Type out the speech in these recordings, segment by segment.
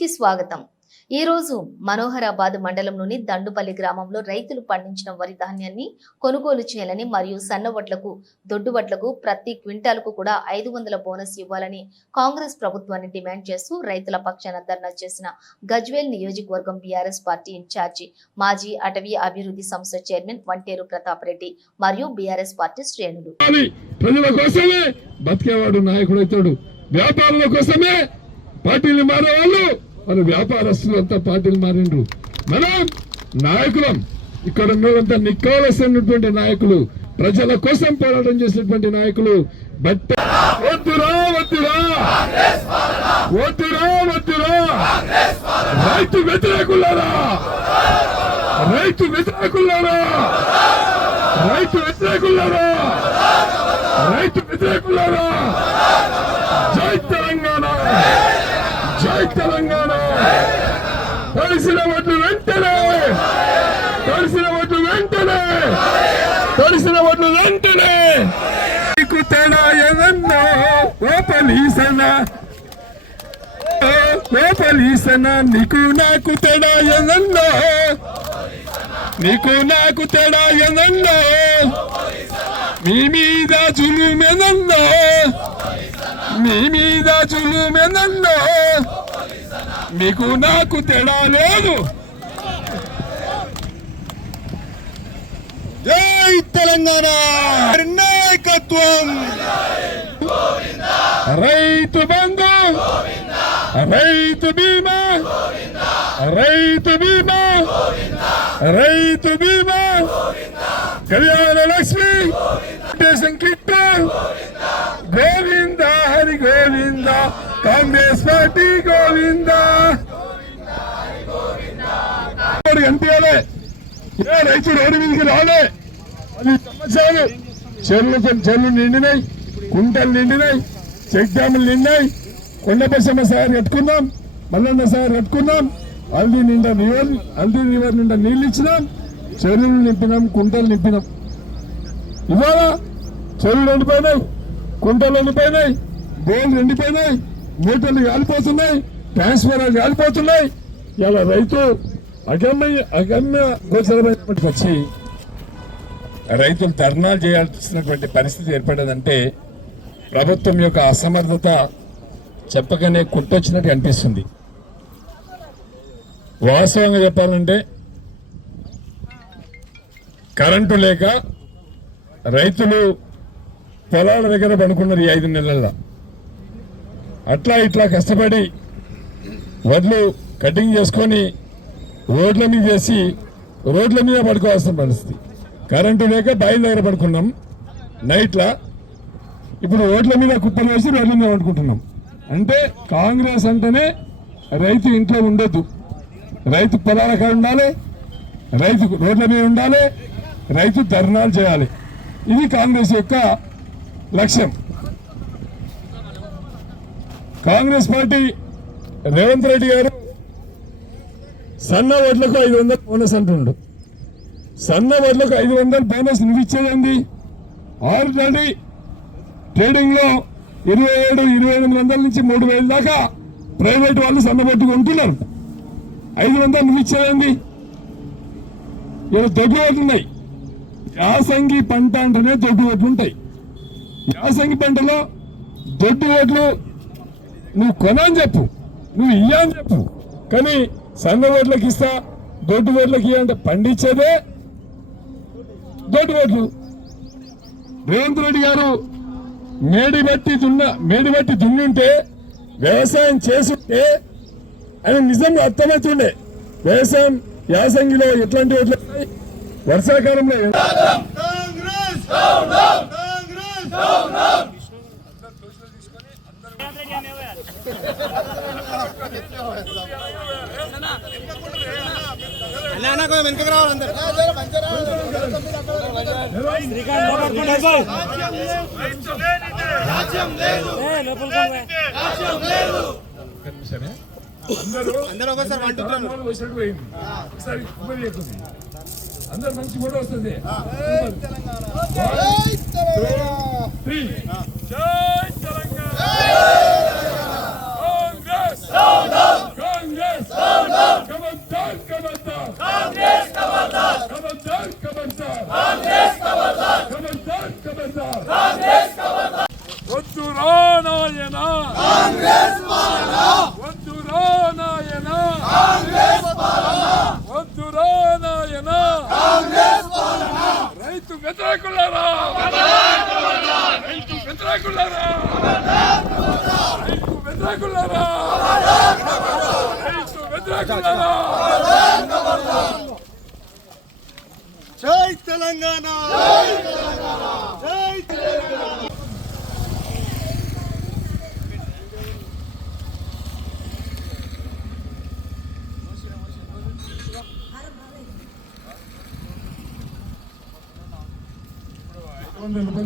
కి స్వాగతం. ఈ రోజు మనోహరాబాద్ మండలంలోని దండుపల్లి గ్రామంలో రైతులు పండించిన వరి ధాన్యాన్ని కొనుగోలు చేయాలని మరియు సన్నవడ్లకు దొడ్డువడ్లకు ప్రతి క్వింటాలకు కూడా ఐదు వందల బోనస్ ఇవ్వాలని కాంగ్రెస్ ప్రభుత్వాన్ని డిమాండ్ చేస్తూ రైతుల పక్షాన ధర్నా చేసిన గజ్వేల్ నియోజకవర్గం బీఆర్ఎస్ పార్టీ ఇన్ఛార్జి మాజీ అటవీ అభివృద్ధి సంస్థ చైర్మన్ వంటేరు ప్రతాప్ రెడ్డి మరియు బీఆర్ఎస్ పార్టీ శ్రేణులు. వ్యాపారుల కోసమే పార్టీలు మారేవాళ్ళు మన వ్యాపారస్తులు అంతా పార్టీలు మారిండ్రు. మనం నాయకులం. ఇక్కడ ఉన్నదంతా నిక్కాలసినటువంటి నాయకులు. ప్రజల కోసం పోరాటం చేసినటువంటి నాయకులు. బట్ వద్దురా వద్దురా. వద్దురా వద్దురా. రైతు వ్యతిరేకులారా. రైతు వ్యతిరేకులారా. రైతు వ్యతిరేకులారా. రైతు వ్యతిరేకులారా. జై జై తెలంగాణ. తడిసిన ఓట్లు వెంటనే. తడిసిన ఓట్లు వెంటనే. తడిసిన ఓట్లు వెంటనే. నీకు తేడా ఏదన్నా? ఓ పోలీసన్న ఓ పోలీసన్న నీకు నాకు తేడా ఏదన్నా? నీకు నాకు తేడా ఏదన్నా? మీ మీద జులుమెనన్నో మీ మీద జులుమెనన్నో మీకు నాకు తేడా లేదు. జై తెలంగాణ. నాయకత్వం. రైతు బంధు. రైతు బీమా. రైతు బీమా. రైతు బీమా. కళ్యాణ లక్ష్మి. దేశం కిట్ట. గోవింద హరి గోవింద. కాంగ్రెస్ పార్టీ గోవింద. ఎంతేలే ఏ రైతు రోడ్డు మీదకి రాలే. అది సమస్యలు చెర్లు చెర్లు నిండినాయి కుంటలు నిండినాయి చెక్ డ్యాములు నిండినాయి. కొండపశమ్మ సార్ కట్టుకున్నాం మల్లన్న సార్ కట్టుకున్నాం హల్దీ నిండా నీరు హల్దీ రివర్ నిండా నీళ్ళు ఇచ్చినాం. చెరువులు నింపినాం కుంటలు నింపినాం. ఇవాళ చెరువులు ఎండిపోయినాయి కుంటలు ఎండిపోయినాయి బోర్లు ఎండిపోయినాయి. మూటలు కాలిపోతున్నాయి ట్రాన్స్ఫారాలు కాలిపోతున్నాయి. ఇలా రైతు అగమ్య అగమ్య గోచరమైనటువంటి వచ్చి రైతులు ధర్నాలు చేయాల్సినటువంటి పరిస్థితి ఏర్పడదంటే ప్రభుత్వం యొక్క అసమర్థత చెప్పగానే కుట్టొచ్చినట్టు అనిపిస్తుంది. వాస్తవంగా చెప్పాలంటే కరెంటు లేక రైతులు పొలాల దగ్గర పడుకున్నారు ఈ ఐదు నెలల్లో. అట్లా ఇట్లా కష్టపడి వడ్లు కటింగ్ చేసుకొని రోడ్ల మీద చేసి రోడ్ల మీద పడుకోవాల్సిన పరిస్థితి. కరెంటు లేక బయలు దగ్గర పడుకున్నాం. నైట్లా ఇప్పుడు రోడ్ల మీద కుప్పలు వేసి రోడ్ల మీద పడుకుంటున్నాం. అంటే కాంగ్రెస్ అంటేనే రైతు ఇంట్లో ఉండొద్దు. రైతు పొలాల కాడ ఉండాలి రైతు రోడ్ల మీద ఉండాలి రైతు ధర్నాలు చేయాలి. ఇది కాంగ్రెస్ యొక్క లక్ష్యం. కాంగ్రెస్ పార్టీ రేవంత్ రెడ్డి గారు సన్న ఓట్లకు ఐదు వందలు బోనస్ అంటుండు. సన్న ఓట్లకు ఐదు వందలు బోనస్ నువ్వు ఆల్రెడీ ట్రేడింగ్లో ఇరవై ఏడు ఇరవై ఎనిమిది వందల నుంచి మూడు వేల దాకా ప్రైవేట్ వాళ్ళు సన్నబట్టుకుంటున్నారు ఐదు వందలు నువ్వు ఇలా దొడ్డు ఓట్లు ఉన్నాయి. యాసంగి పంట అంటేనే దొడ్డు ఓట్లు ఉంటాయి. యాసంగి పంటలో దొడ్డు ఓట్లు నువ్వు కొనని చెప్పు. నువ్వు ఇయ్యని చెప్పు. కానీ సన్న ఓట్లకి ఇస్తా దొడ్డు ఓట్లకి ఇవ్వంటే అంటే పండించేదే దొడ్డు ఓట్లు. రేవంత్ రెడ్డి గారు మేడి బట్టి దున్న మేడి బట్టి దున్నుంటే వ్యవసాయం చేసుంటే ఆయన నిజంగా అర్థమవుతుండే. వ్యవసాయం యాసంగిలో ఎట్లాంటి ఓట్లు వస్తాయి? వర్షాకాలంలో అన్న కొంచెం వెనకకు రావాలి అందరు. అందరూ ఒకసారి వన్ టూ త్రీ అందరు మంచి కూడా వస్తుంది వ్యతిరేకులారా వ్యతిరేకులారా వ్యతిరేకులారా వ్యతిరేకులారా జై తెలంగాణ. జై తెలంగాణ. జై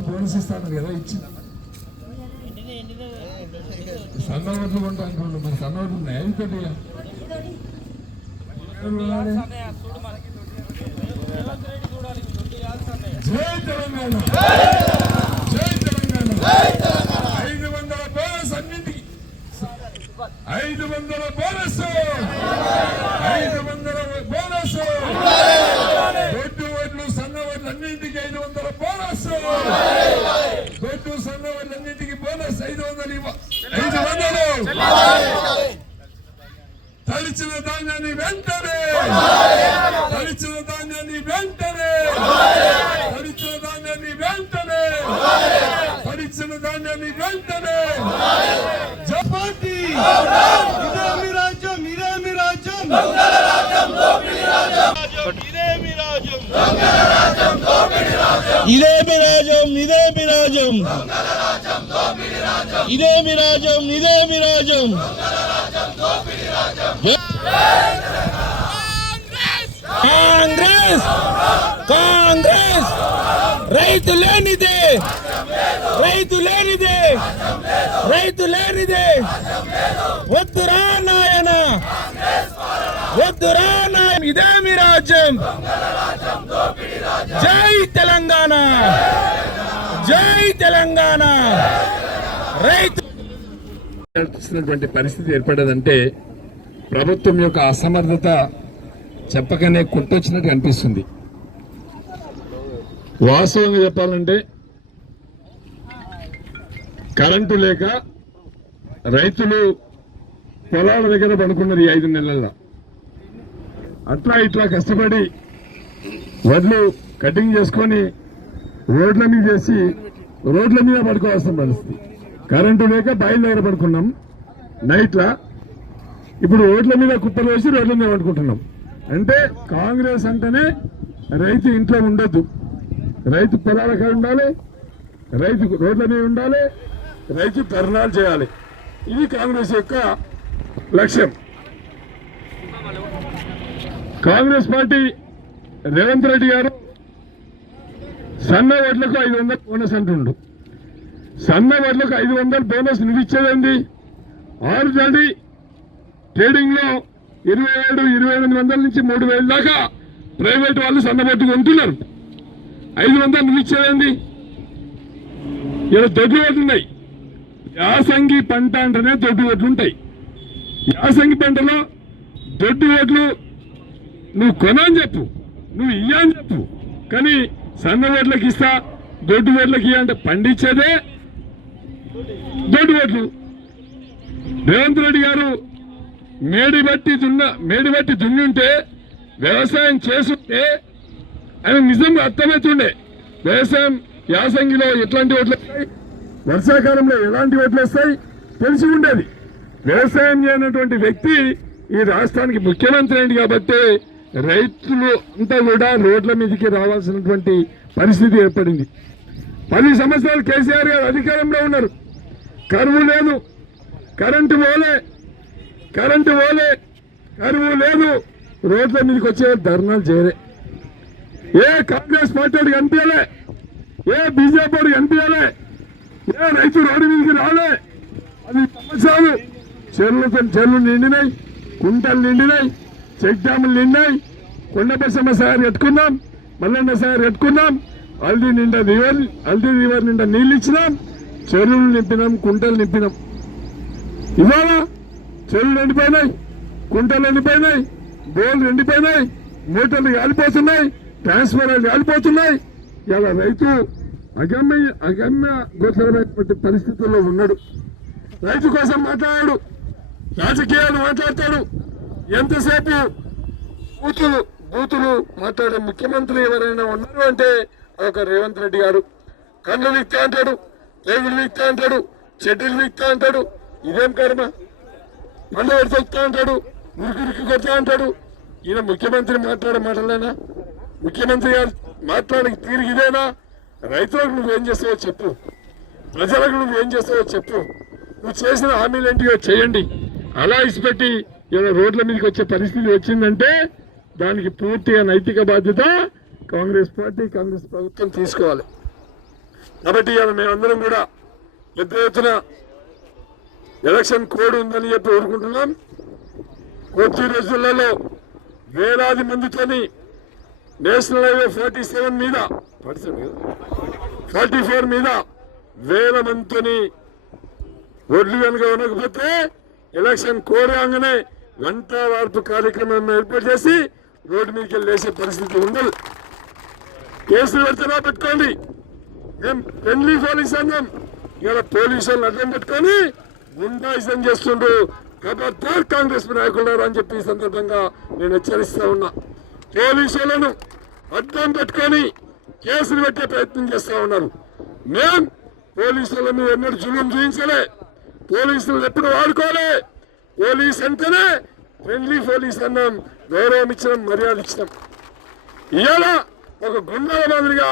బోనస్ ఇస్తాను కదా ఇచ్చింది సన్న ఓట్లు కొంటా అనుకోండి మరి సన్న ఓట్లు ఉన్నాయి అవి జై తెలంగాణ! జై తెలంగాణ! ఐదు వందల బోనస్ అన్నింటికి ఐదు వందల బోనస్! ఐదు వందల బోనస్ దొడ్డు వడ్లు సన్న వడ్లు అన్నింటికి ఐదు వందల దొడ్డు సన్న వడ్లు అన్నింటికి బోనస్ ఐదు వందలు ఐదు వందలు. తలిచిన ధాన్యాన్ని వెంటనే. తలిచిన ధాన్యాన్ని వెంటనే. తలిచిన ధాన్యాన్ని వెంటనే. తలిచిన ధాన్యాన్ని వెంటనే. పార్టీ ఇదే మీ రాజ్యం ఇదే మీ రాజ్యం ఇదే మీ ఇదేమి ఇదే మీ రాజ్యం ఇదేమి రాజ్యం ఇదే రాజ్యం ఇదే రాజ్యం కాంగ్రెస్! కాంగ్రెస్! రైతు లేనిదే రైతు లేనిదే రైతు లేనిదే వద్దురా నాయన వద్దురా నాయన. ఇదే మీ రాజ్యం. జై తెలంగాణ జై తెలంగాణ. రైతు పరిస్థితి ఏర్పడదంటే ప్రభుత్వం యొక్క అసమర్థత చెప్పకనే కొట్టొచ్చినట్టు అనిపిస్తుంది. వాస్తవంగా చెప్పాలంటే కరెంటు లేక రైతులు పొలాల దగ్గర పడుకున్నారు ఈ ఐదు నెలల్లో. అట్లా ఇట్లా కష్టపడి వడ్లు కటింగ్ చేసుకొని రోడ్ల మీద చేసి రోడ్ల మీద పడుకోవాల్సిన పరిస్థితి. కరెంటు లేక బయలు దగ్గర పడుకున్నాం. నైట్లా ఇప్పుడు రోడ్ల మీద కుప్పలు వేసి రోడ్ల మీద పడుకుంటున్నాం. అంటే కాంగ్రెస్ అంటేనే రైతు ఇంట్లో ఉండొద్దు. రైతు పొలాల ఉండాలి రైతు రోడ్ల మీద ఉండాలి రైతు ధర్నాలు చేయాలి. ఇది కాంగ్రెస్ యొక్క లక్ష్యం. కాంగ్రెస్ పార్టీ రేవంత్ రెడ్డి గారు సన్న వడ్లకు ఐదు వందలు బోనస్ అంటుండు. సన్న వడ్లకు ఐదు వందలు బోనస్ నువ్వు ఆల్రెడీ ట్రేడింగ్లో ఇరవై ఏడు ఇరవై ఎనిమిది వందల నుంచి మూడు వేల దాకా ప్రైవేట్ వాళ్ళు సన్న కొంటున్నారు. ఐదు వందలు నిలిచేదండి ఇలా దొడ్లు ఉన్నాయి యాసంగి పంట అంటేనే దొడ్డు ఓట్లు ఉంటాయి. యాసంగి పంటలో దొడ్డు ఓట్లు నువ్వు కొనని చెప్పు నువ్వు ఇయ్యని చెప్పు. కానీ సన్న ఓట్లకి ఇస్తా దొడ్డు ఓట్లకి ఇయ్య అంటే పండించేదే దొడ్డు ఓట్లు. రేవంత్ రెడ్డి గారు మేడి బట్టి దున్న మేడి బట్టి దున్నింటే వ్యవసాయం చేస్తుంటే ఆయన నిజంగా అర్థమవుతుండే వ్యవసాయం యాసంగిలో ఎట్లాంటి ఓట్లు వర్షాకాలంలో ఎలాంటి వడ్లు వస్తాయి? తెలిసి ఉండేది. వ్యవసాయం చేయనటువంటి వ్యక్తి ఈ రాష్ట్రానికి ముఖ్యమంత్రి అయింది కాబట్టి రైతులు అంతా కూడా రోడ్ల మీదకి రావాల్సినటువంటి పరిస్థితి ఏర్పడింది. పది సంవత్సరాలు కేసీఆర్ గారు అధికారంలో ఉన్నారు. కరువు లేదు. కరెంటు పోలే. కరెంటు పోలే. కరువు లేదు. రోడ్ల మీదకి వచ్చే ధర్నాలు చేయలే. ఏ కాంగ్రెస్ పార్టీ వాడికి కనిపించలే ఏ బీజేపీ వాడికి కనిపించలే ఏ రైతు రోడ్డు మీదకి రాలే. అది సమస్యలు చెరువులతో చెరువులు నిండినాయి కుంటలు నిండినాయి చెక్ డ్యాములు నిండినాయి కొండపసమ్మ సార్ కట్టుకున్నాం మల్లన్న సార్ కట్టుకున్నాం. హల్దీ నిండా రివర్ హల్దీ రివర్ నిండా నీళ్ళు ఇచ్చినాం. చెరువులు నింపినాం కుంటలు నింపినాం. ఇవాళ చెరువులు ఎండిపోయినాయి కుంటలు ఎండిపోయినాయి బోర్లు ఎండిపోయినాయి మూటలు కాలిపోతున్నాయి ట్రాన్స్ఫార్మర్లు కాలిపోతున్నాయి ఇలా రైతు అగమ్య అగమ్య గోచరమైనటువంటి పరిస్థితుల్లో ఉన్నాడు. రైతు కోసం మాట్లాడాడు. రాజకీయాలు మాట్లాడతాడు. ఎంతసేపు బూతులు బూతులు మాట్లాడే ముఖ్యమంత్రి ఎవరైనా ఉన్నారు అంటే ఒక రేవంత్ రెడ్డి గారు. కళ్ళు విక్తా అంటాడు రేగులు విక్తా అంటాడు చెడ్డీలు విక్తా అంటాడు. ఇదేం కర్మ? పండుగ తొక్కుతా అంటాడు ఉరికిరికి కొడతా అంటాడు. ఈయన ముఖ్యమంత్రి మాట్లాడే మాటలేనా? ముఖ్యమంత్రి గారు మాట్లాడే తీరు ఇదేనా? రైతులకు నువ్వేం చేస్తావో చెప్పు. ప్రజలకు నువ్వేం చేస్తావో చెప్పు. నువ్వు చేసిన హామీలు ఏంటివో చేయండి. అలా ఇసిపెట్టి ఏదో రోడ్ల మీదకి వచ్చే పరిస్థితి వచ్చిందంటే దానికి పూర్తిగా నైతిక బాధ్యత కాంగ్రెస్ పార్టీ కాంగ్రెస్ ప్రభుత్వం తీసుకోవాలి. కాబట్టి ఇవాళ మేమందరం కూడా పెద్ద ఎత్తున ఎలక్షన్ కోడ్ ఉందని చెప్పి కోరుకుంటున్నాం. కొద్ది రోజులలో వేలాది మందితోని నేషనల్ హైవే ఫార్టీ సెవెన్ మీద ఫార్టీ ఫోర్ మీద వేల మందితోని ఒడ్లు కనుక ఉండకపోతే ఎలక్షన్ కోరాగానే గంట వార్పు కార్యక్రమం ఏర్పాటు చేసి రోడ్డు మీదకి వెళ్ళి వేసే పరిస్థితి ఉండదు. కేసులు పెడుతున్నా పెట్టుకోండి. మేము ఫ్రెండ్లీ పోలీస్ అన్నాం ఇలా పోలీసు వాళ్ళు అడ్డం పెట్టుకొని గుండాయిజం చేస్తుండ్రు. ఖబర్దార్ కాంగ్రెస్ నాయకులారు అని చెప్పి ఈ సందర్భంగా నేను హెచ్చరిస్తా ఉన్నా. పోలీసులను అడ్డం పెట్టుకొని కేసులు పెట్టే ప్రయత్నం చేస్తా ఉన్నారు. మేం పోలీసులను ఎన్నడూ జులుం చూపించలే పోలీసులు ఎప్పుడు వాడుకోలే. పోలీస్ అంటేనే ఫ్రెండ్లీ పోలీస్ అన్నాం గౌరవం ఇచ్చినాం మర్యాద ఇచ్చినాం. ఇవాళ ఒక గుండాల మాదిరిగా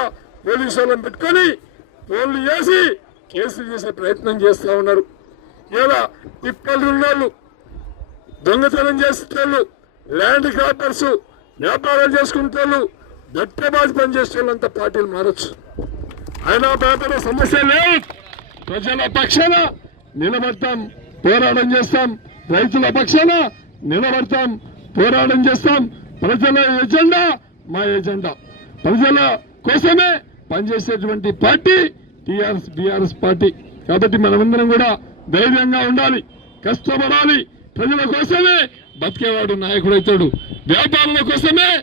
పోలీసు వాళ్ళని పెట్టుకొని ఫోన్లు చేసి కేసులు చేసే ప్రయత్నం చేస్తూ ఉన్నారు. ఇలా తిప్పలు ఉన్నోళ్ళు దొంగతనం చేసేటోళ్ళు ల్యాండ్ క్రాపర్సు వ్యాపారాలు చేసుకుంటోళ్ళు దట్టబాజు పని చేసేటోళ్ళంతా పార్టీలు మారచ్చు. అయినా పేపర్ సమస్య లేదు. ప్రజల పక్షాన నిలబడతాం పోరాటం చేస్తాం. రైతుల పక్షాన నిలబడతాం పోరాటం చేస్తాం. ప్రజల ఎజెండా మా ఎజెండా. ప్రజల కోసమే పనిచేసేటువంటి పార్టీ టిఆర్ఎస్ బీఆర్ఎస్ పార్టీ. కాబట్టి మనమందరం కూడా ధైర్యంగా ఉండాలి కష్టపడాలి ప్రజల కోసమే బతికేవాడు నాయకుడు అవుతాడు వ్యాపారుల కోసమే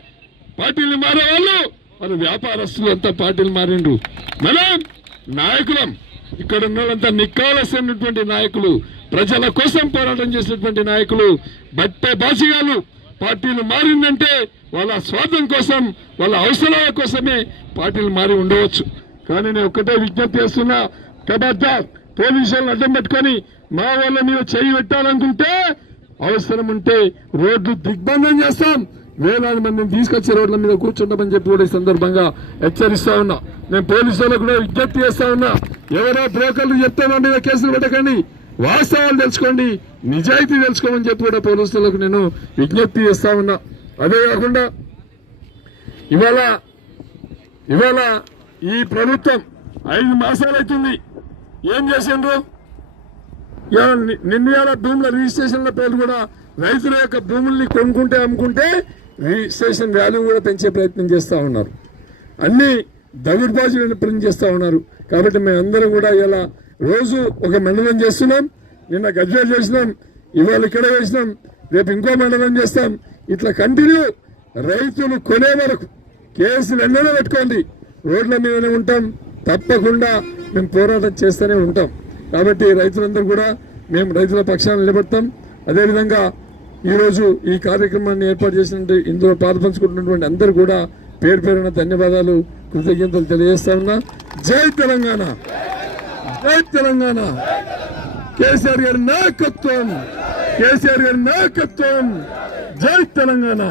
పార్టీలు మారేవాళ్ళు మన వ్యాపారస్తులు అంతా పార్టీలు మారిండ్రు. మనం నాయకులం. ఇక్కడ ఉన్న వాళ్ళంతా నిక్కాలసినటువంటి నాయకులు. ప్రజల కోసం పోరాటం చేసినటువంటి నాయకులు. బట్టే బాసిగాలు పార్టీలు మారిందంటే వాళ్ళ స్వార్థం కోసం వాళ్ళ అవసరాల కోసమే పార్టీలు మారి ఉండవచ్చు. కానీ నేను ఒక్కటే విజ్ఞప్తి చేస్తున్నా ఖబర్దార్ పోలీసులను అడ్డం పెట్టుకొని మా వాళ్ళ మీద చేయి పెట్టాలనుకుంటే అవసరం ఉంటే రోడ్లు దిగ్బంధం చేస్తాం. వేలాది మందిని తీసుకొచ్చి రోడ్ల మీద కూర్చుంటామని చెప్పి కూడా ఈ సందర్భంగా హెచ్చరిస్తా ఉన్నా. నేను పోలీసులకు కూడా విజ్ఞప్తి చేస్తా ఉన్నా. ఎవరో బ్రోకర్లు చెప్తే మా మీద కేసులు పెట్టకండి. వాస్తవాలు తెలుసుకోండి. నిజాయితీ తెలుసుకోమని చెప్పి కూడా పోలీసులకు నేను విజ్ఞప్తి చేస్తా ఉన్నా. అదే కాకుండా ఇవాళ ఇవాళ ఈ ప్రభుత్వం ఐదు మాసాలు అవుతుంది ఏం చేసిండ్రు? నిన్ను ని- భూముల రిజిస్ట్రేషన్ల పేర్లు కూడా రైతుల యొక్క భూముల్ని కొనుక్కుంటే అమ్ముకుంటే రిజిస్ట్రేషన్ వాల్యూ కూడా పెంచే ప్రయత్నం చేస్తూ ఉన్నారు. అన్నీ దగుడుబాజు ప్రింట్ చేస్తూ ఉన్నారు. కాబట్టి మేమందరం కూడా ఇలా రోజు ఒక మండలం చేస్తున్నాం. నిన్న గజ్వేల్ చేసినాం. ఇవాళ ఇక్కడ చేసినాం. రేపు ఇంకో మండలం చేస్తాం. ఇట్లా కంటిన్యూ రైతులు కొనే వరకు కేసులు ఎన్నో పెట్టుకోండి. రోడ్ల మీదనే ఉంటాం. తప్పకుండా మేము పోరాటం చేస్తూనే ఉంటాం. కాబట్టి రైతులందరూ కూడా మేము రైతుల పక్షాన్ని నిలబడతాం. అదేవిధంగా ఈరోజు ఈ కార్యక్రమాన్ని ఏర్పాటు చేసినట్టు ఇందులో పాల్పంచుకుంటున్నటువంటి అందరూ కూడా పేరు పేరున ధన్యవాదాలు కృతజ్ఞతలు తెలియజేస్తా ఉన్నా. జై తెలంగాణ! జై తెలంగాణ! కేసీఆర్ గారి నాయకత్వం! కేసీఆర్ గారి నాయకత్వం! జై తెలంగాణ!